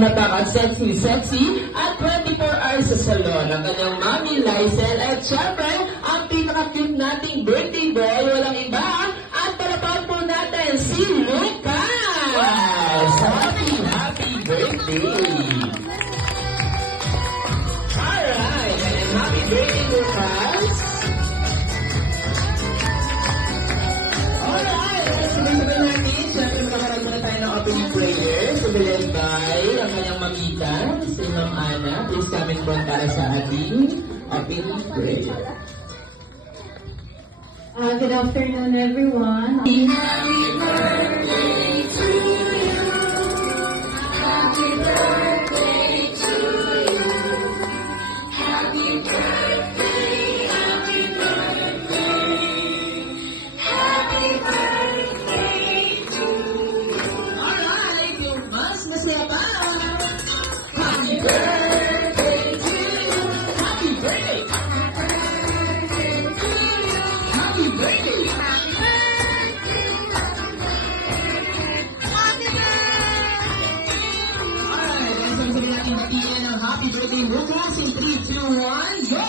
Napaka-sexy at 24 hours sa salon ang kanyang mami Lysel at syempre ang pinaka-cute nating birthday boy, walang iba at palapag po natin si Lucas! Happy birthday! Alright, and happy birthday Lucas! Alright, sabay-sabay natin, syempre magkakaroon muna tayo ng opening prayer. Subilin by ang kanyang mamita, si Ma'am Ana. Please come in front para sa ating opening prayer. Good afternoon, everyone. Happy birthday to you. Happy birthday to you. Happy birthday, happy birthday. Happy birthday to you. Alright, yung mas masaya pa. Happy birthday to you. Happy birthday. Happy birthday. Alright, and so sabi natin batiin ng happy birthday Lucas in 3, 2, 1, go!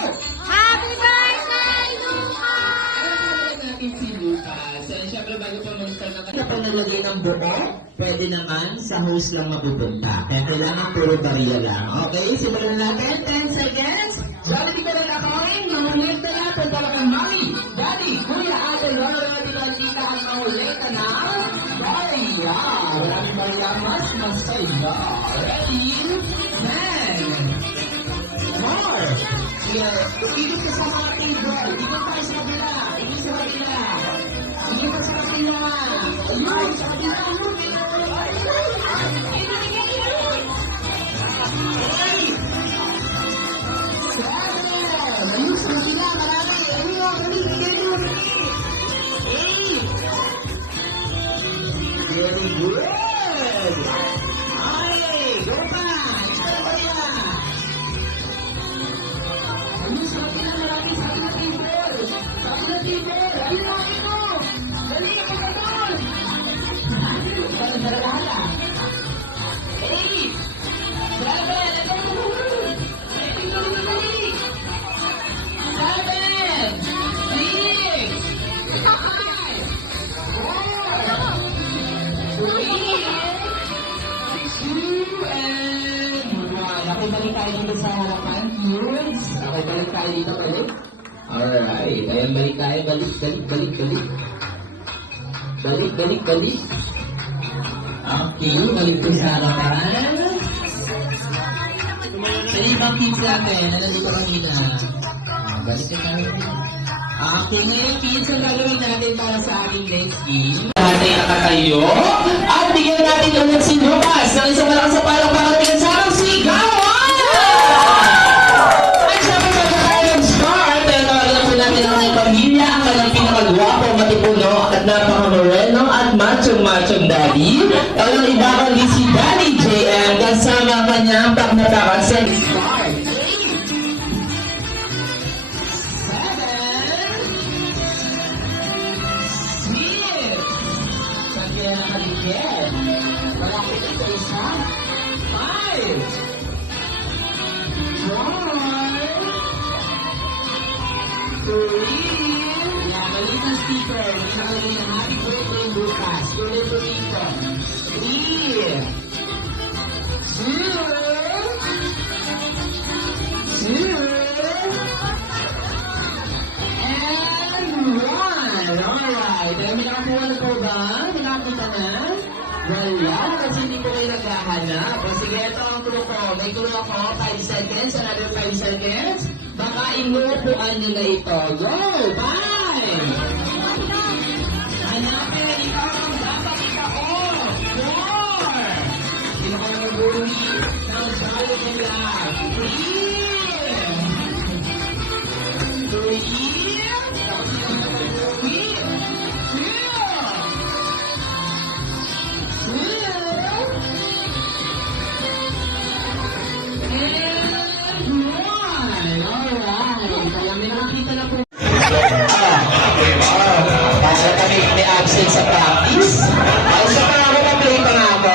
Happy birthday, Lucas! Natin si Lucas. And syempre bago pa mag-start na kapag nalagay ng buo, pwede naman sa host lang mapupunta. Kaya kailangan puro barila lang. Okay, simulan na natin. 10 seconds. Daddy, di ka na nakawin. Mahulit ka na. Punta ka ng mami. Daddy, kuya, ate, lolo, tita, at mahulit ka na. Barila. Maraming barila. Mas masaya. Ready? 10. More. Yeah. Ikot ka sa mga table. Ikot tayo sa kabila. Ikot sa kabila. Ikot sa kabila. Ikot sa kabila. Very good. Ay, go pa. Ito ba yan? Ayos, sabi na marami sa akin na table. Sabi na table. Ayun na, ayun. Dali ako na doon. Parang daragala. 8, 7, 6, 5, 4, 3, 2, and 1. Okay, balik tayo dito sa harapan. Kids. Okay, balik tayo dito balik. Alright. Ayan, balik tayo. Balik. Balik. Okay, balik po sa harapan. Sa ibang kids natin, nandito kami na. Balik na tayo. Okay, ngayon kids, ang gagawin natin para sa ating next game. Natin nakatayo. At bigyan natin ulit si Lucas ng isang malakas sa palakpakan tingin sa aking sigawan! At syempre bago tayo mag-start, tawagan na po natin ang kanyang pamilya, ang kanyang pinakagwapo, matipuno, at napaka-moreno, at machong-machong daddy. Walang iba kundi si Daddy JM, kasama ang kanyang paknatakan. Start! 3. Maliit ang sticker. Nakalagay ng happy birthday, Lucas. Tuloy po dito. 3, 2, and 1. Alright. May nakakuha na po ba? May nakakita na? Wala, kasi hindi ko may naghahanap. O sige, ito ang clue ko. May clue ako, 5 seconds, another 5 seconds. Baka inuupuan nyo na ito. Go! 5! Hanapin, ikaw ang dapat ito. 4! Sino ka ng buli ng salo nila? 3! 3! Kaya may nakakita na po. Basta kami may absent sa practice. Ay, sa pa ako pa-play pa nga ako.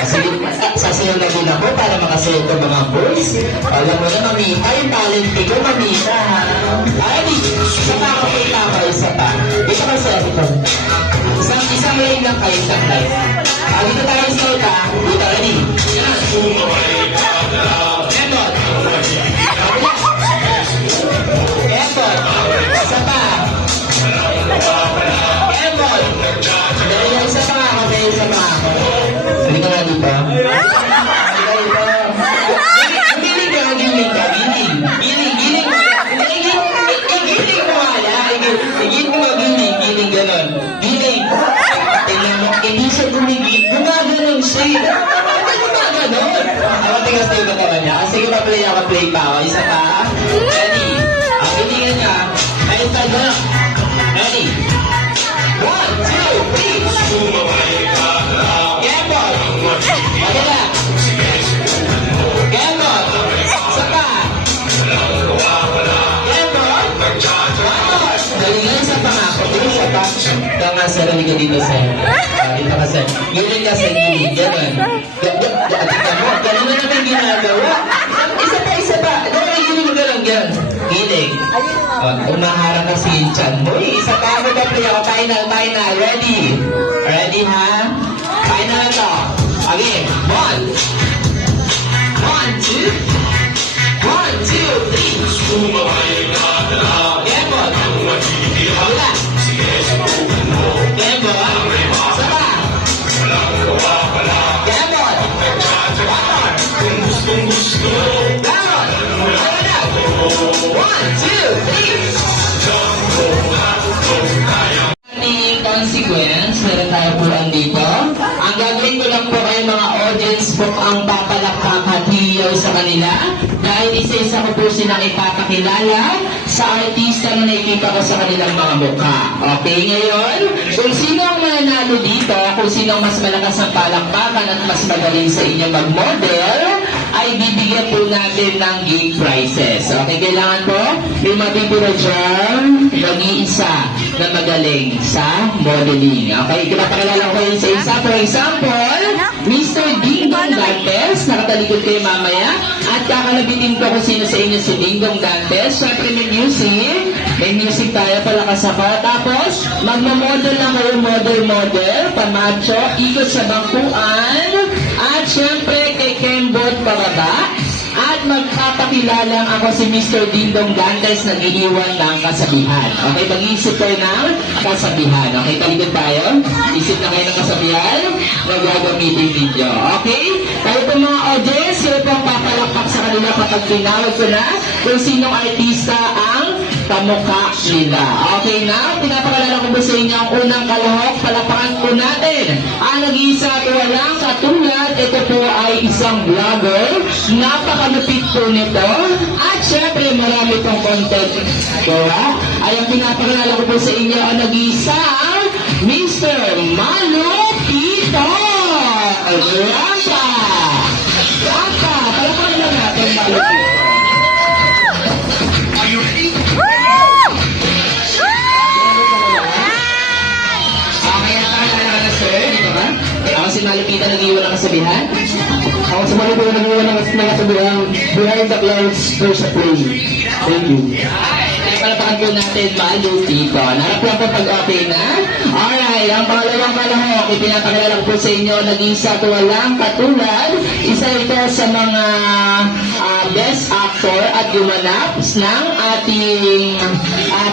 Kasi sasayaw na din ako. para makasuot ng mga boys. Alam mo na, mamita yung talent ko, mamita ha. Ay, isa pa ako po tama, isa pa. Isa ka sa ito. Isang lane lang kayo, isang life. Dito tayo sa ito, dito, ready? Eton. Eton. Isa pa. Eton. Dali na, isa pa ako, dali isa pa ako. Hindi ka nga dito. Giling ka, giling ka, giling. Giling, giling. Giling mo nga, giling mo, giling, giling, ganon. Giling. Tingnan mo, hindi siya gumigit. Gumaganon siya. Bakit gumaganon? Ako tingnan sa'yo ba naman niya? Sige pa, play ako, play pa ako. Isa pa. Ready? Ang gilingan niya. Ayun pa na. Ready? 1, 2, 3. Gamble. Maganda. Gamble. Isa pa. Gamble. One more. Dali nga, isa pa nga. Pagkita isa pa. Ito nga, sir. Hindi ka dito, sir. Dito ka, sir. Giling ka, sir. Giling. Ganon. Tingnan mo. Ganon na naman ginagawa. Isa pa, isa pa. Ganon, giling mo ganon. Ganon. Giling. Umaharang kasi yung chan mo. Isa pa ako ba, play ako. Final, final. Ready? Ready, ha? Final na to. Again. 1, 2, 3. Gamble. Kabila. Gamble. Saba. Gamble. Gamble. Kabila. 1, 2, 3. Ating consequence, meron tayo po lang dito. Ang gagawin ko lang po ay mga audience po ang papalakpak at hiyaw sa kanila dahil isa-isa ko po silang ipapakilala sa artista na nakikita ko sa kanilang mga mukha. Okay, ngayon, kung sino ang mananalo dito, kung sino ang mas malakas ang palakpakan at mas magaling sa inyo mag-model, ay bibigyan po natin ng gate prizes. Okay, kailangan po, may matitira dyan, mag-iisa na magaling sa modeling. Okay, pinapakilala ko yun sa isa. For example, Mr. Dingdong Dantes, nakatalikod kayo mamaya. At kakalabitin ko kung sino sa inyo si Dingdong Dantes. Siyempre may music. May music tayo, palakas ako. Tapos, magmamodel na kayo, model, pamacho, ikot sa bangkuan. At siyempre, kay Kembot pababa. At magpapakilalang ako si Mr. Dingdong Dantes na nag-iiwan ng kasabihan. Okay, mag-iisip kayo ng kasabihan. Okay, talikod tayo. Isip na kayo ng kasabihan na gagamitin ninyo. Okay? Tayo po mga audience, sila po ang papalakpak sa kanila kapag tinawag ko na kung sinong artista ang kamukha nila. Okay na? Pinapakalala ko po sa inyo ang unang kalahok. Palapakan po natin. Ang nag-iisa at walang katulad. Ito po ay isang vlogger. Napakalupit po nito. At syempre marami pong content. Diba? Ay ang pinapakalala ko po sa inyo ang nag-iisang Mr. Malupito. Ranta! Ranta! Palapakan lang natin Malupito. Ako si Malupita nag-iwan ng kasabihan. Ako sa mga po nag-iwan ng mga kasabihan behind the clouds, there's a plane. Thank you. Kaya palapakan po natin Malupito. Narap lang po pag okay na. Alright, ang pangalawang kalahok, ipinapakilala ko po sa inyo, nag-isa at walang katulad. Isa ito sa mga best actor at gumanap ng ating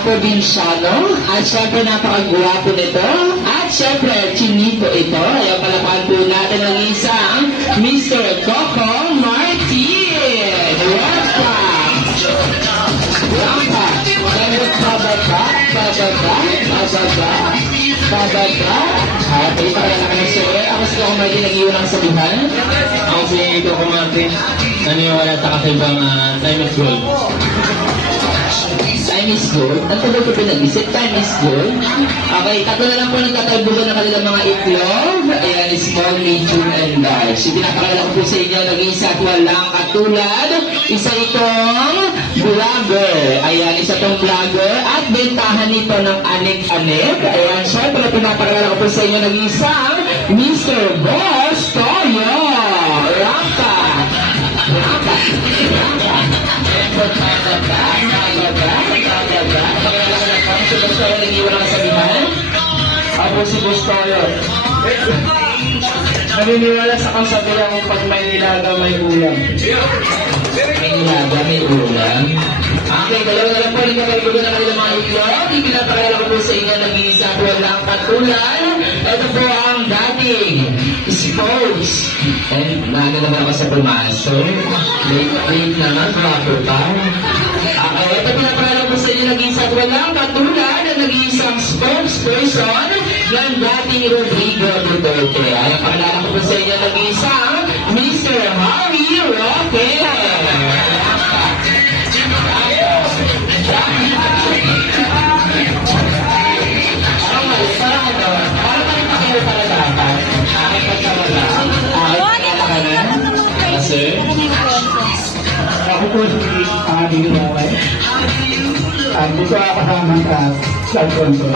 probinsyano. At syempre napakagwapo nito. At syempre, chinito ito. Kaya palapakan po natin ang isang Mr. Coco Martin. Welcome! Welcome! Bababa. Palita ka lang ng sir. Ako si Coco Martin, nag-iwan ng sabihan. Ako si Coco Martin, naniwala sa kakaibang time is gold. Time is good. Ang tuloy ko pinag-isip, time is good. Okay, tatlo na lang po nagkatagbugan ng kanilang mga itlog. Ayan, small, medium, and large. Pinapakala ko po sa inyo, nag-iisa at walang katulad. Isa itong vlogger. Ayan, isa itong vlogger. At bentahan nito ng anik-anik. Ayan, syempre, pinapakala ko po sa inyo, nag-iisang Mr. Boss Toyo. Rampa. Ako si Bustoyo. Naniniwala sa kasabihan pag may nilaga may ulam. May nilaga, may ulam. Okay, dalawa na lang po rin kapag gulo ng ilang mga itlog. Ipinapakala ko po sa inyo nag-iisang walang katulad. Ito po ang dating spokes. And naano naman ako sa pumasok. Late na nga, proper pa. Okay, ito pinapakala ko sa inyo nag-iisang walang katulad na nag-iisang spokesperson ng dating Rodrigo Duterte. Ay, pakilala ko po sa inyo nag-iisang Mr. Harry Roque. Sir? Ako po si Adi Raway. Dito ako kasama sa Alfonso.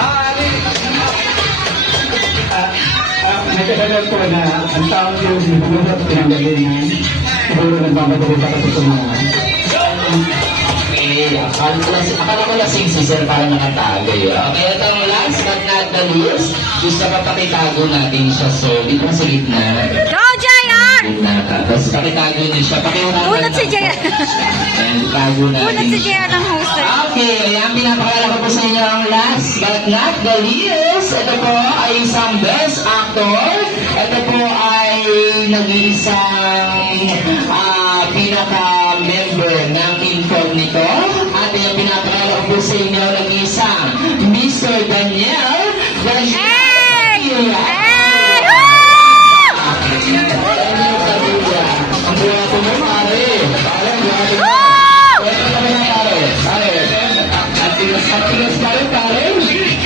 Nagkakagal ko na ang taong yung sinubulot pinanggalingan. Siguro nagmamadali pa kasi tumawa. Okay, akala ko lasing si Sir para nakatagay. Okay, ito ang last but not the least. Gusto pa pakitago natin siya. So, dito sa gitna. Go, Jayan! Tapos pakitago niyo siya. Pakiunahan. Unat si Jayan. And tago natin. Unat si Jayan ang host. Okay, ayan, pinapakala ko po sa inyo ang last but not the least. Ito po ay isang best actor. Ito po ay nag-iisang pinaka-member ng Incognito. At yung pinapakala ko po sa inyo nag-iisang Mr. Daniel. Hey! Hey! Daniel Padilla. Ang buha ko mo, pare. Pare, ang buha ko mo. Pwede ka ba na, pare? Pare. Atigas ka rin, pare.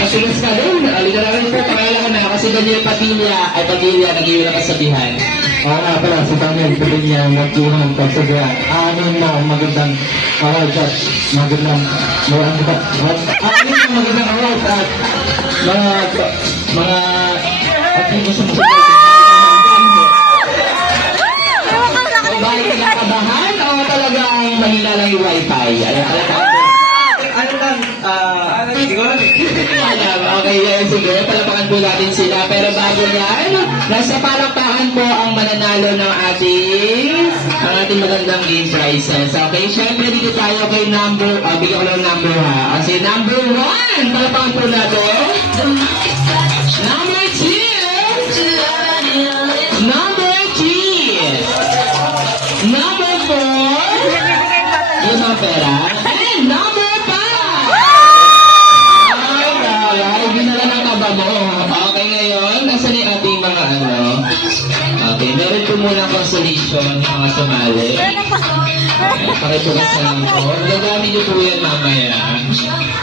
Atigas ka rin. Alina namin po, pangalan na. Kasi Daniel Padilla, ay Padilla, nag-iwi na kasabihan. Oo nga pala, si Daniel Padilla nagkuhan ng kasabihan. Amin mo, magandang award at magandang award at mga aktibo sa musik. Bakit ka nakabahan o talagang mahina lang yung wifi? Ayan, Ano lang, siguro Okay, yan, sige. Palapakan po natin sila. Pero bago yan, nasa palakpakan po ang mananalo ng ating magandang game prizes. Okay, syempre dito tayo kay bigyan ko lang number ha. Kasi number 1, palapakan po natin. Number 2, number 3, number 4, yung mga pera, and number 5. Ay, dinala ng kaba mo. Okay, ngayon, nasa ni ating mga Okay, meron po muna consolation ng mga sumali. Pakitugas na lang po. Gagamit niyo po yan mamaya.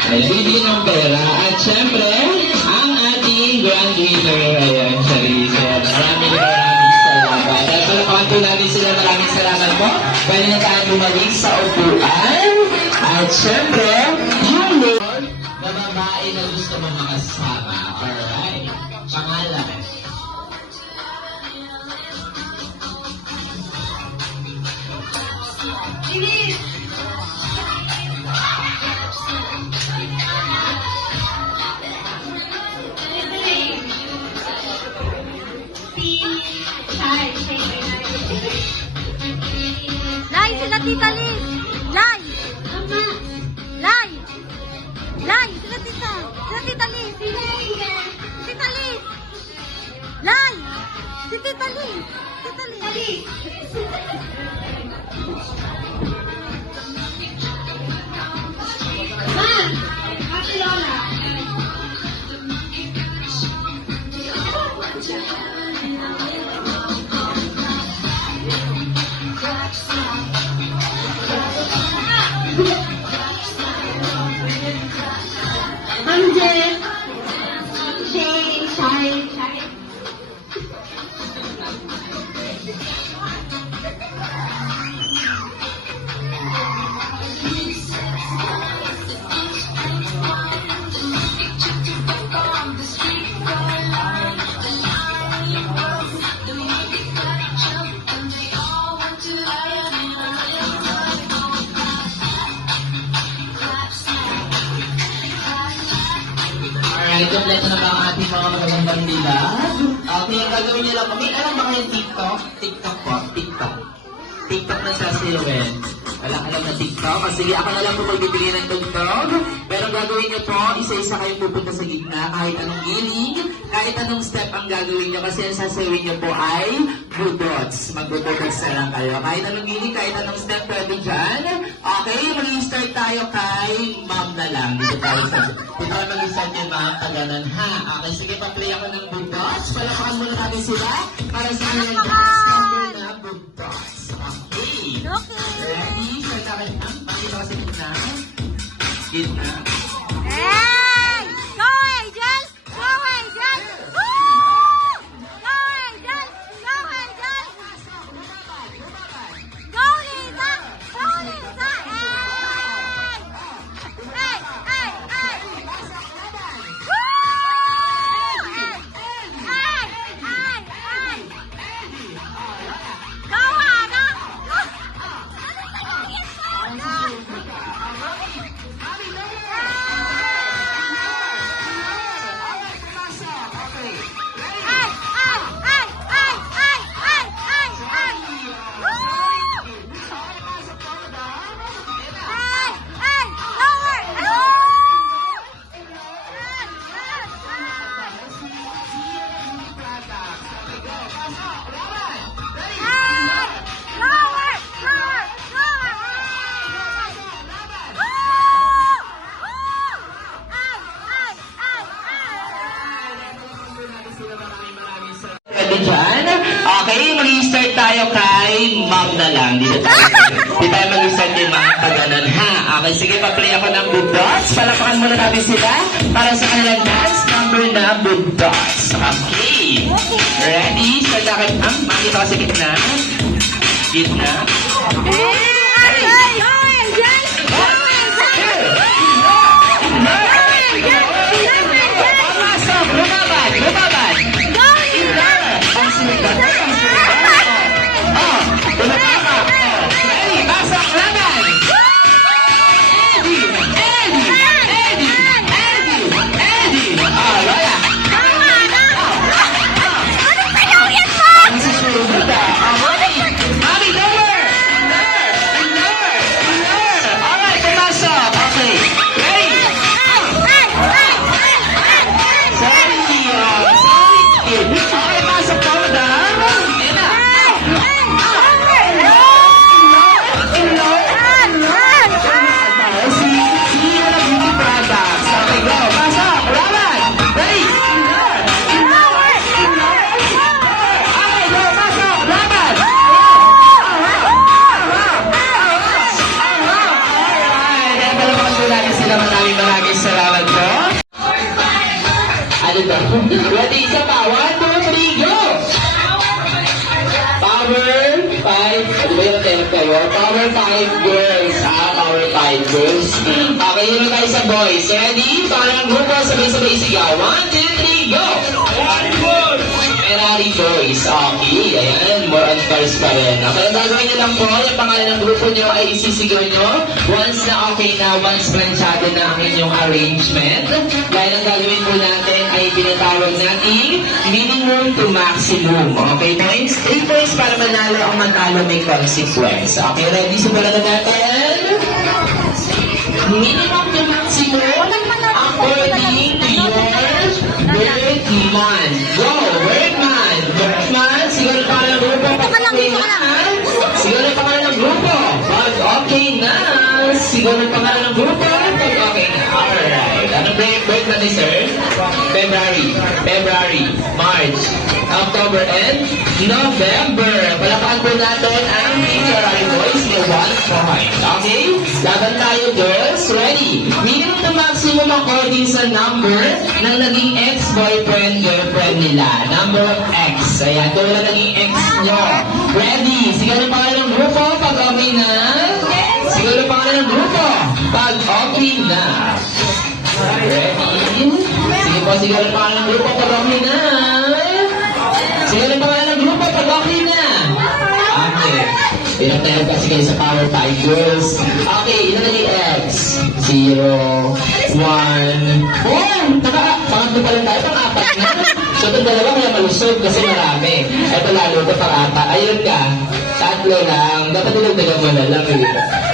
Ay, bibigyan ng pera. At syempre, ang ating grand winner, ayan, Charisse. Maraming salamat. At palapakan po natin sila. Maraming salamat po. Pwede na tayo bumalik sa upuan. At syempre, yung Lord na babae na gusto mo makasama. Alright. Pangalan. Lai, sila Tita Liz. Lai. Lai. Lai, sila Tita. Sila Tita Liz. Tita Liz. Lai. Si Tita Liz. Tita Liz. Alright, kompleto na ba ang ating mga magagandang bilag? Okay, ang gagawin nyo lang. May alam ba kayong TikTok? TikTok po, TikTok. TikTok na siya si Ruben. Wala ka lang na TikTok. O sige, ako na lang po magbibigay ng tugtog. Pero ang gagawin nyo po, isa-isa kayong pupunta sa gitna. Kahit anong giling, kahit anong step ang gagawin nyo. Kasi ang sasawin nyo po ay budots. Magbudots na lang kayo. Kahit anong giling, kahit anong step pwede dyan. Okay, mag-start tayo kay ma'am na lang. Dito tayo mag-start kay ma'am. Paganan ha. Okay, sige, pa-play ako ng budots. Palapakan muna natin sila para sa kanilang dance number na budots. Okay. Ready? Start natin ang pakita ko sa gitna. Gitna. Hey! Go Angel! Go Angel! Woo! Go Angel! Go Angel! Go Lisa! Go Lisa! Hey! Hey! Hey! Hey! Woo! Hey! Hey! Hey! Go Hana! Go! Pwede dyan. Okay, mag-start tayo kay ma'am na lang. Dito tayo mag-start kay ma'am. Paganan ha. Okay, sige, pa-play ako ng budots. Palapakan muna natin sila para sa kanilang dance number na budots. Okay. Ready? Start na kay ma'am. Makita ko sa gitna. Gitna. Pumasok! Lumabad! Lumabad! Ang sumigat! Ang sumigat! Oh! Lumabad! Ready! Pasok! Laban! Eddie! Eddie! Eddie! Eddie! Eddie! Oh, wala! Ang susunod ah! Okay! Mami, lower! Lower! Lower! Alright, pumasok! Okay! Ready! Sorry! Sorry! Okay, pasok ka, madam! Ayan na! See you na beauty products. Okay, go! Pasok! Laban! Ready! Okay, go! Pasok! Laban! Alright! Ayan, palapakan po natin sila. Maraming salamat po. Ano ba? Ready? Isa pa. 1, 2, 3, go! Power 5. Ano ba yung tenor kayo? Power 5 girls. Power 5 girls. Okay, yun na tayo sa boys. Ready? Parang grupo, sabay-sabay sigaw. 1, 2, 3, go! Ferrari boys. Okay, ayan. More on cars pa rin. Okay, ang gagawin nyo lang po, yung pangalan ng grupo nyo ay isisigaw nyo. Once na okay na, once planchado na ang inyong arrangement. Dahil ang gagawin po natin ay tinatawag nating minimum to maximum. Okay, points? 3 points para manalo ang matalo may consequence. Okay, ready? Simulan na natin. Minimum to maximum according to your workman. Go, workman. Workman, siguro pa ng grupo. Pag okay na. Siguro pa ng grupo. Pag okay na. Siguro pa ng grupo. Pag okay na. Alright. Anong break na ni sir? February, March, October, and November. Palapakan po natin ang Ferrari boys may 1 point. Okay? Laban tayo, girls. Ready? Minimum to maximum according sa number ng naging ex-boyfriend, girlfriend nila. Number of X. Ayan, kung wala naging X nyo. Ready? Siguro pangalan ng grupo pag okay na. Siguro pangalan ng grupo pag okay na. Ready? Sige po, siguro pangalan ng grupo pag okay na. Siguro pangalan ng grupo pag okay na. Okay. Ilang tayo kasi kayo sa Power 5 girls. Okay, ilan na yung X? 0, 1, 4. Pangatlo pa lang tayo, pang-apat na. So, itong dalawa kaya malusog kasi marami. Ito lalo, ito pang-apat. Ayun ka, tatlo lang. Dapat dinagdagan mo na lang.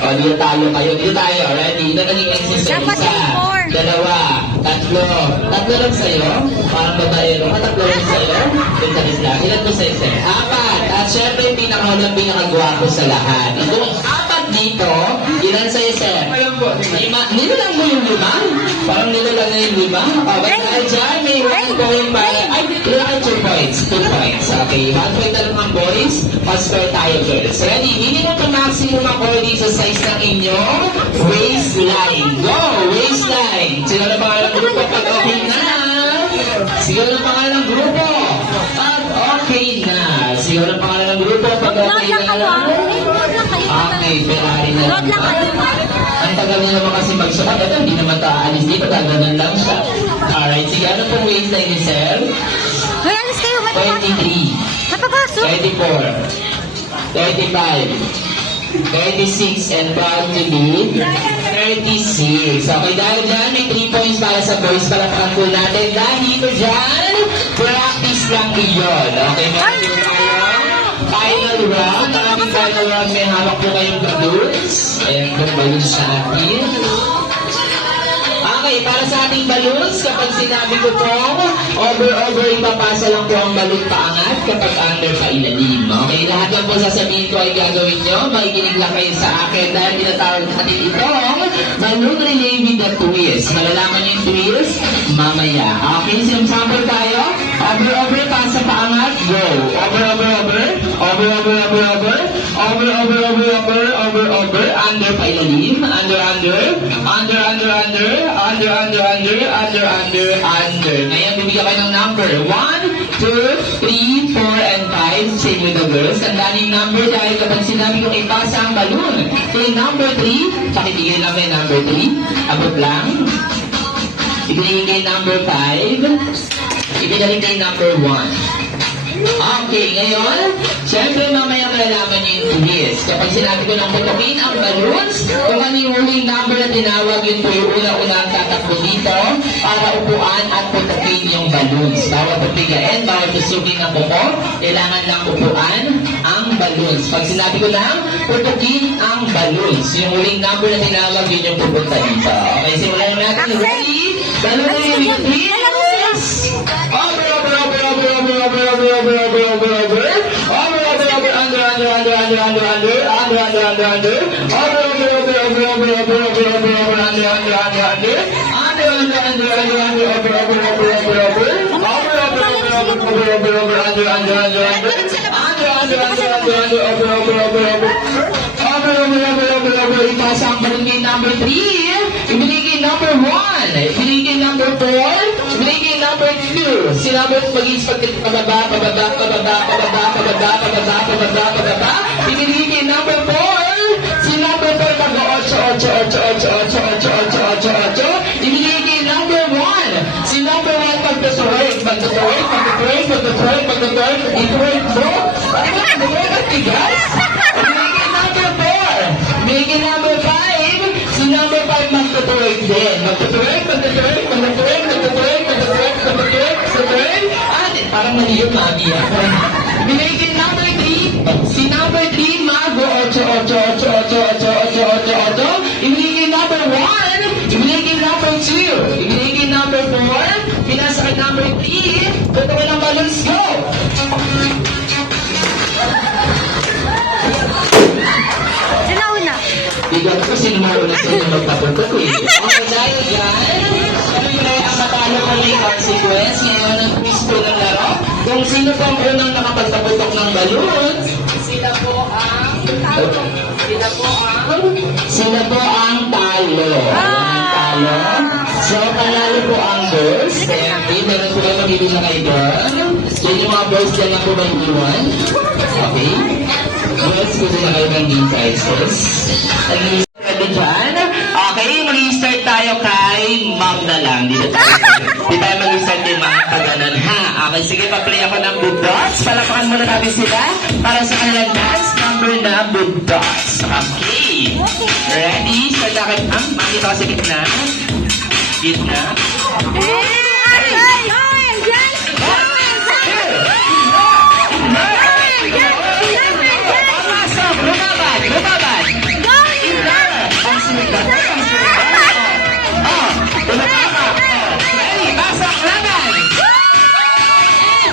O, dito talo kayo. Dito tayo, ready? Ito naging exercise. Dapat Isa, yung four. dalawa, tatlo. Tatlo lang sa'yo. Parang babaero. Tatlo lang sa'yo. Pintalis lang. Ilan po sa'yo, sir? Apat. At syempre, yung pinakaunang pinakagwapo sa lahat. Itong apat dito, ilan sa'yo, sir? Lima. Nilalang mo yung lima? Parang nilalang na yung lima? O, basta dyan, may 1 point para... Ay, ilan 2 points? 2 points. Okay, 1 point na lang mga boys. Passport tayo, girls. Ready? Minimum to maximum according sa size ng inyong waistline. Go! Waistline! Sino na pangalang grupo pag okay na? Sino na pangalang grupo? Pag okay na. Sino na pangalang grupo pag Load okay lang kayo, na? ah. Load lang kayo. Okay, Ferrari na Load lang kayo. Ang tagal niya naman kasi magsukat. Ito, hindi naman aalis dito. Gaganan lang siya. Alright, sige. Ano pong waistline ni Sir? Hoy, alis kayo. Ba't napasok? 23, Napapasok? 24, 35, 36, and proud to be 36. Okay, dahil dyan, may 3 points para sa boys. Palakpakan po natin. Dahil dito dyan, practice lang iyon. Okay, meron po tayo. Final round. Ang aming final round, may hawak po kayong balloons. Ayan po, balloons sa atin. Okay, para sa ating balloons, kapag sinabi ko pong over, ipapasa lang po ang balloon paangat kapag under pa ilalim. Okay, lahat lang po sasabihin ko ay gagawin nyo. Makikinig lang kayo sa akin dahil tinatawag natin itong balloon relay with the twist. Malalaman nyo yung twist mamaya. Okay, sample tayo. Over, pasa paangat, go. Over, under pa ilalim, under. Ngayon, bibigyan kayo ng number. 1, 2, 3, 4, and 5. Same with the girls. Tandaan yung number dahil kapag sinabi ko ipasa ang balloon. Okay, number 3. Pakibigay lang may number 3. Abot lang. Ibigay kayo number 5. Ibigay kayo number 1. Okay, ngayon, syempre mamaya malalaman niyo yung twist. Kapag sinabi ko ng putukin ang balloons, kung ano yung huling number na tinawag, yun po yung una-una ang tatakbo dito para upuan at putukin yung balloons. Bawat papigain, bawat tusugin ng buko, kailangan lang upuan ang balloons. Pag sinabi ko lang, putukin ang balloons. Yung huling number na tinawag, yun yung pupunta dito. Okay, simulan na natin. Ready? Balloon na yung twist. Ipasa ang barangay number 3. Ibigay number 1. Ibigay number 4. Ibigay number 2. Sinabot mag-iis pababa. Ibigay number 4. Sinabot pag-8. Ibigay number 1. Sinumber 1 pagtutuloy mo. Guys? Ibigay number 5. Si number 5 magtutuloy din. Magtutuloy. Parang mali yung mami ako. Ibigay number 3. Si number 3 mag-8. Ibigay number 1. Ibigay number 2. Ibigay number 4. Pinasa ka number 3. Tutuloy ng balloons. Go! Sila una. Bigyan ko sino mauna sa inyo magpapunta ko eh. Okay, dahil yan, syempre ang matalo ko may consequence. Ngayon ang quiz ko ng laro. Kung sino po ang unang nakapagpaputok ng balloon, sila po ang talo. So, panalo po ang girls. Kaya, meron po kayo magiging kay girl. Yan yung mga boys dyan na po may iwan. Okay? Girls, gusto na kayo ng game prizes. Ready dyan? Okay, mag-start tayo kay Ma'am na lang. Dito tayo mag-start kay Ma'am Kaganan, ha? Okay, sige, pa-play ako ng Budots. Palapakan muna natin sila para sa kanilang dance number na Budots. Okay. Ready? Start natin. Makita ka sa gitna. Gitna. Pumasok! Lumabad! Lumabad! Ang sumigat. Ang sumigat. Oh, lumabad ka. Ready? Pasok! Laban!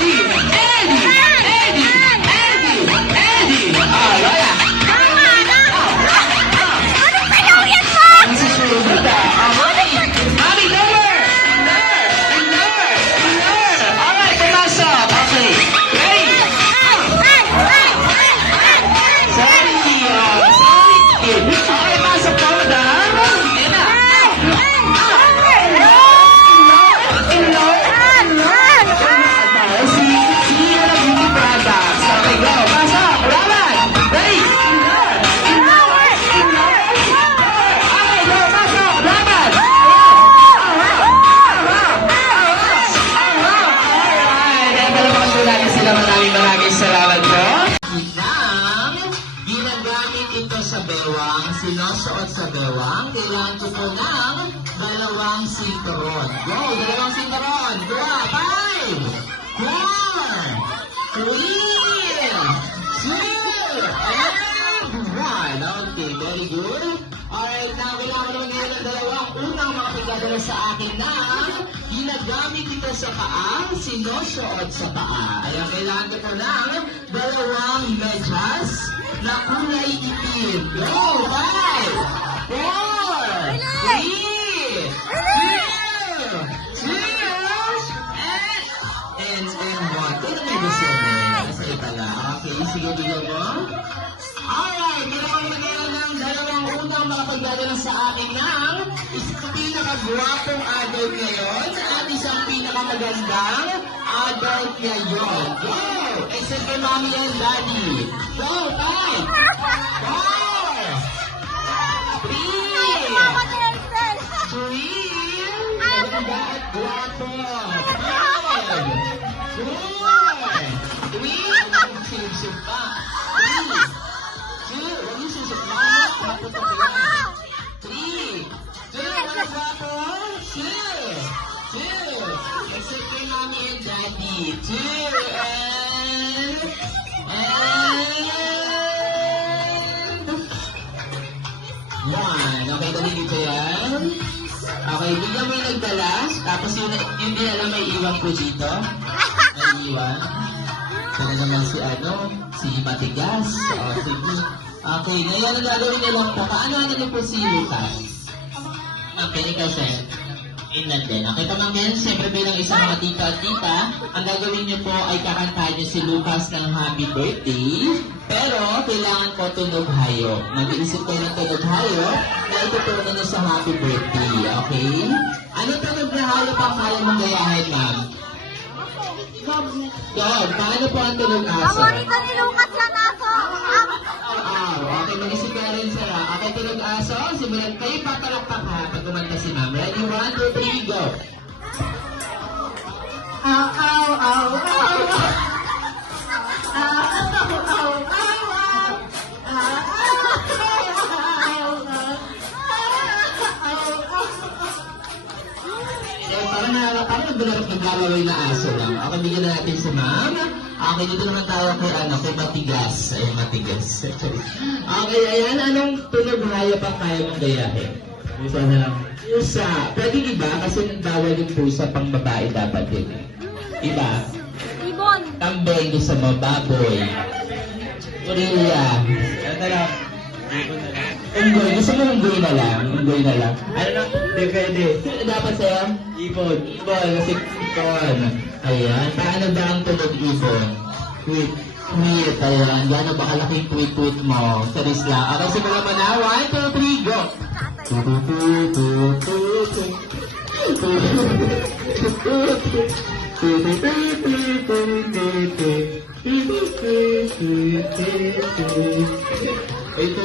Eddie! Eddie! Eddie! Eddie! Eddie! Oh, Lola! Ang susunod ah. Okay. Mami, lower! Lower! Lower! Alright, pumasok. Okay. Ready? Sorry. Sorry. Okay, pasok po, madam. Ayan na. Si Beauty Products. Okay, go. Pasok. Laban. Ready? Okay, go. Pasok. Laban. Alright. Kaya palapakan po natin sila. Maraming salamat po. Isang ginagamit ito sa bewang, sinusuot sa bewang, kailangan ko po ng dalawang sinturon. Go! Dalawang sinturon! 2, 5, 4, 3, 2, and 1. Okay, very good. Alright, now kailangan ko naman ngayon ng dalawa. Unang makapagdadala sa akin na ginagamit ito sa paa, sinusuot sa paa. Ayan, kailangan ko po ng dalawang medyas na kulay itim. Go! 5, 4, 3, 2, and 1. Ito may gusto mo. Kasi pala. Okay, sige, bigyan mo. Alright, kailangan mo ngayon ng dalawang unang makapagdadala sa akin ng isang pinakagwapong adult ngayon at isang pinakamagandang adult ngayon. Go! Except kay mommy and daddy. Go! 5, 4, 3, maganda at gwapo. 5, 4, 3, sinusip pa. 3, 2, huwag yung susip mo. Maputok yan. 3, 2, mga gwapo. 2, 2. Except kay mommy and daddy. 2, and 1. Okay, dali dito yan. Okay, bigyan mo yung nagdala. Tapos yung di alam may iwan po dito. May iwan. Kaya naman si Matigas. O, sige. Okay, ngayon ang gagawin niyo lang po. Paano niyo po si Lucas? Okay, ikaw siya. Inland din. Okay, pamangkin, siyempre bilang isang mga tita at tita, ang gagawin niyo po ay kakantahin niyo si Lucas ng happy birthday. Pero, kailangan ko tunog hayo. Mag-iisip kayo ng tunog hayo na itutunan niyo sa happy birthday. Okay? Ano tunog na hayo pa kaya mong gayahin, ma'am? God, paano po ang tunog aso? Paborito ni Lucas yan aso. Okay, mag-isip ka rin sila. Okay, tunog aso. Simulan kayo, papalakpak ha pag kumanta si ma'am. Ready? 1, 2, 3, go! Ow, ow, ow, ow, ow. Parang naglalaway na aso lang. Okay, bigyan na natin si ma'am. Okay, dito naman tayo kay Matigas. Ay, Matigas. Okay, ayan. Anong tunog hayo pa kaya mong gayahin? Pusa na lang. Pusa. Pwede iba? Kasi bawal yung pusa pang babae dapat din. Iba? Ibon. Tambay gusto mo, baboy. Gorilla. Ano lang? Unggoy. Gusto mo unggoy na lang? Unggoy na lang. Ano lang? Depende. Dapat sa'yo? Ibon. Ibon. Kasi ibon. Ayan. Paano ba ang tunog ibon? Tweet. Tweet. Ayan. Gano'n ba kalaking tweet mo? Saris lang. Okay, simulan mo na. 1, 2, 3, go!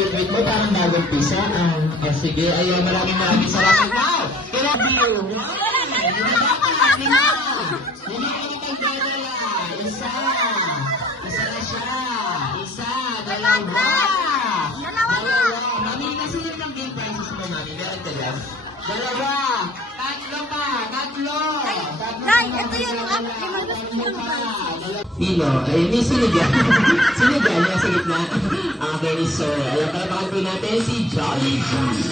Wait mo, parang bagong pisa. Sige, ayun, maraming salamat. Wow! Kaya view! Hindi na lang. Isa. Isa na siya. Isa. Dalawa. Dalawa. Mami, kasi yun ang game prices mo, Mami. Meron ka lang. Dalawa. Tatlo pa. Tatlo. Nay, ito yun ang Sino? Ay, may sinigang. Sinigang niya sa gitna. Okay, so, alam palapakan po natin si Jollibee.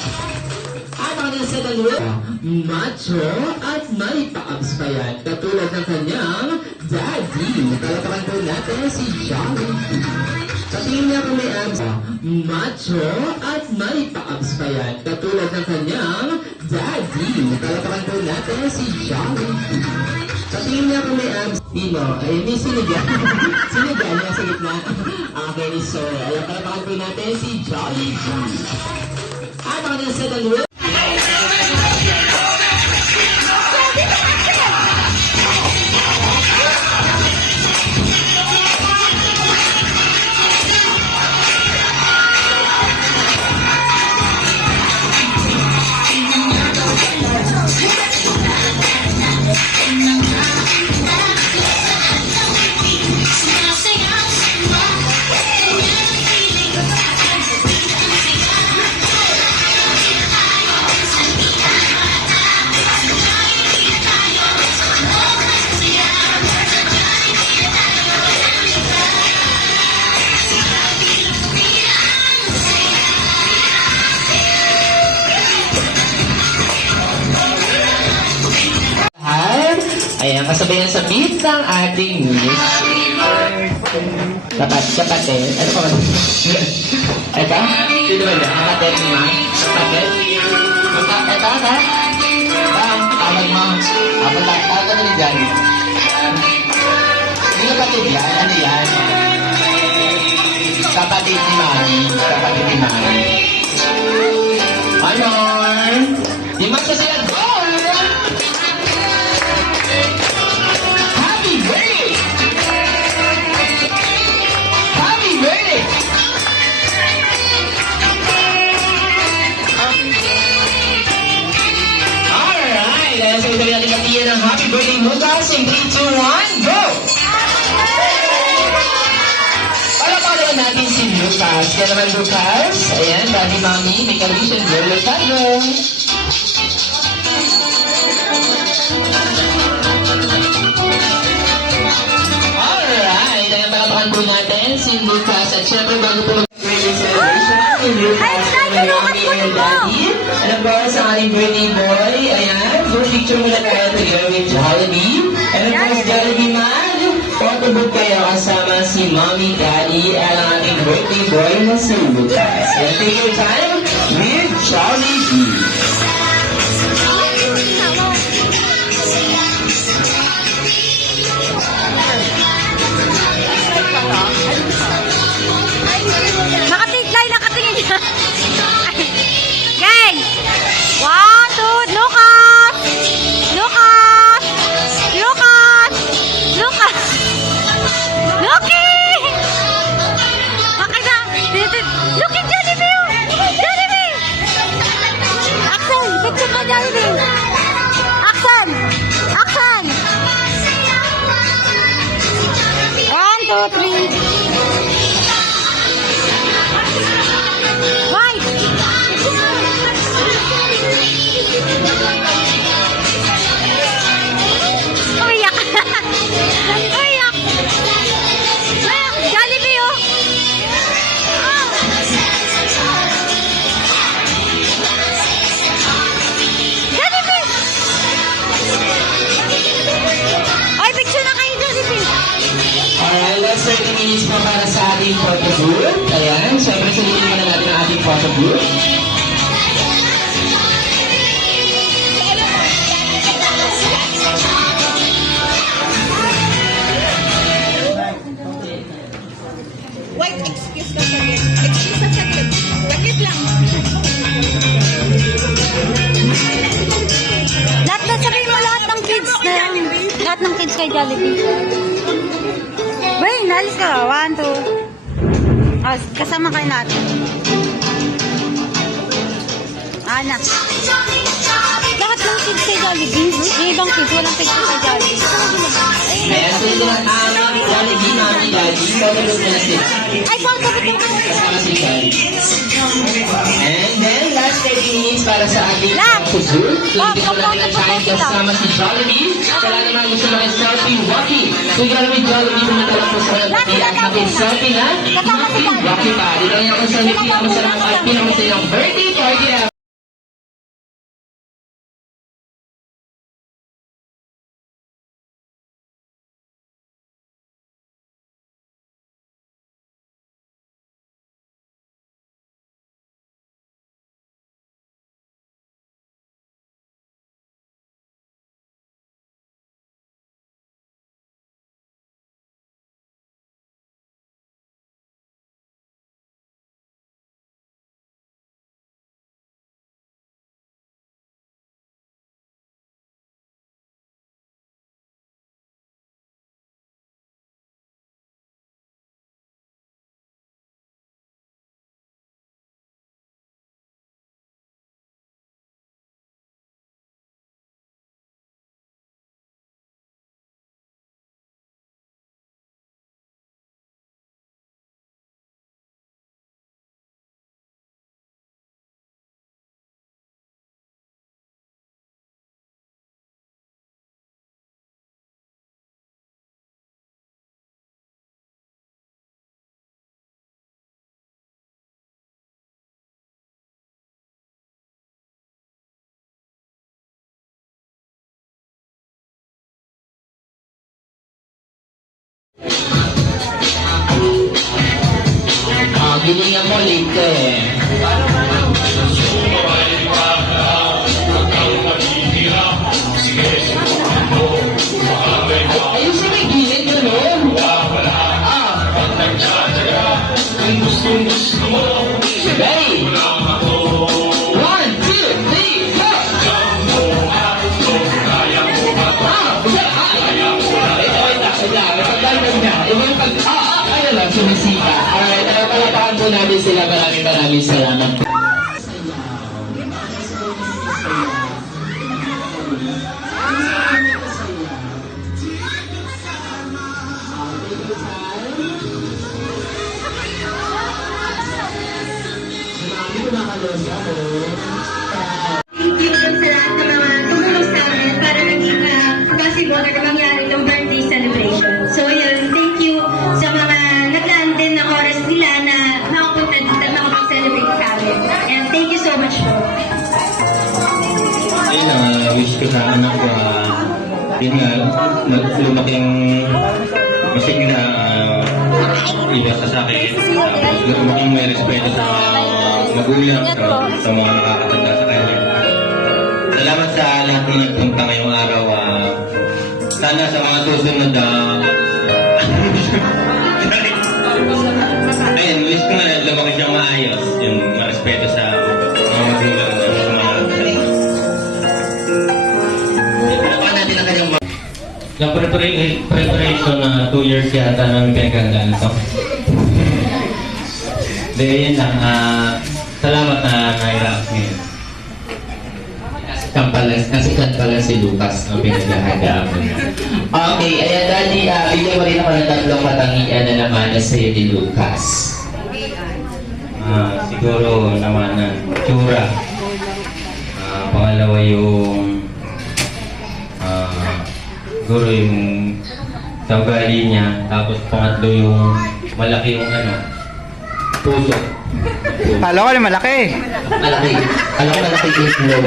At ang nasa dalawa, macho at may pa-abs pa yan. Katulad ng kanyang daddy. Palapakan po natin si Jollibee. Sa tingin niya kung may abs, macho at may pa-abs pa yan. Katulad ng kanyang daddy. Palapakan po natin si Jollibee. Sa tingin niya kung may abs, sino? Ay, may sinigang. Sinigang niya sa gitna. Okay, so, alam palapakan po natin si Jollibee. At ang nasa dalawa, ayan, kasabayan sa beat ng ating music. Dapat eh. Ano pa ba? Ito? Sino ba yan? Nakatet mo? Nakatet? Ito? Tawag mo. Tawag ka na dyan. Hindi kapatid yan. Ano yan? Kapatid ni Mami. Kapatid ni Mami. Ano? Di mas kasi yan. Happy birthday! Happy birthday! Alright! Kaya sa ito natin katiyan ng happy birthday Lucas in 3, 2, 1, go! Palapalawan natin si Lucas. Kaya naman Lucas, ayan, Daddy Mami, may condition girl, Lucado. Alright, ayan, palapalawan po natin si Lucas. At syempre, bago po mag-birthday celebration, si Lucas, Mami, and Daddy. Ano ba sa ating birthday boy? Ayan, group picture muna tayo together with Jollibee. And of course, Jollibee man, photobook kayo kasama si Mommy, Daddy, at ang ating birthday boy na si Lucas. And take your time with Jollibee. Nakatingin niya. Gang! 1, 2, Lucas! Lucas! Lucas! Lucas! Lucky! Bakit na? Lucky, Jollibee! Jollibee! Axel! Picture mo, Jollibee! Axel! Axel! 1, 2, 3. Why? Umiyak. Umiyak. Jollibee, oh. Jollibee. Ay, picture na kayo, Jollibee. Alright, last 30 minutes pa para sa ating photo booth. Ayan, syempre salitin muna natin ang ating photo booth. Wait, excuse ka saglit. Excuse ka saglit. Saglit lang. Lahat na sabihin mo lahat ng kids na lahat ng kids kay Jollibee. Wait, nalis ka. 1, 2. Oh, kasama kayo natin. Ana. Lahat ng kids kay Jollibee. Yung ibang kids, walang kids kay Jollibee. Ayan, so Actually, ang Jollibee, Mami, Daddy, photo-look nila sila. Ay, photo ko po. Kasama si Jollibee. And then, last 30 minutes para sa ating Lang. kusur. So, Lang, hindi ko natin ang time kasama si Jollibee. Kaya naman gusto mag-selfie, Rocky. So, Jollibee, pumunta lang po sa Rocky at mag-selfie na. Rocky pa. Dito lang ako sa pinakamasarap at pinakamasayang birthday party na. Gilingan mo late eh. Ayusin mo yung gilid, gano'n? Ready? 1, 2, 3, go! Ayun lang, sumisika. Alright, palapakan po namin sila. Maraming salamat po. Thank you dun sa lahat ng mga tumulong sa amin para maging possible na mangyari itong birthday celebration. So yun, thank you sa mga naglaan din ng oras nila na makapunta dito at makapag-celebrate sa amin. And thank you so much po. Ayun, wish ko sa anak ko, yun nga, lumaking masigla, iwas sa akin, tapos lumaking may respeto sa magulang, sa mga nakakatanda sa kanya. Salamat sa lahat ng nagpunta ngayong araw. Sana sa mga susunod, ayun, wish ko nga lumaki siyang maayos, yung marespeto sa mga magulang, sa mga natin ang kanyang sa preparation na 2 years yata namin pinagandaan ito. Dahil yun lang, salamat na nairap ngayon. Nasikan pala si Lucas ang pinaghahandaan mo na. Okay, ayan Daddy, bigyan mo rin ako ng tatlong katangian na naman na sa'yo ni Lucas. Siguro naman na tsura. Pangalawa yung siguro yung sa ugali niya. Tapos pangatlo yung malaki yung puso. Kala ko na malaki. Malaki. Alam ko malaki itlog.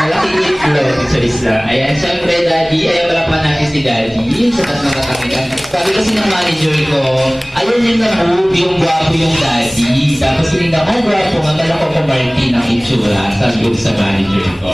Malaki itlog. Isa. Ayan, syempre Daddy, ayan pala pa natin si Daddy. Sa tatlong katangian. Sabi kasi ng manager ko, ayun yung na-move, yung gwapo yung Daddy. Tapos tinignan ko, gwapo nga, kala ko pa Martin ang itsura. Sabi ko sa manager ko.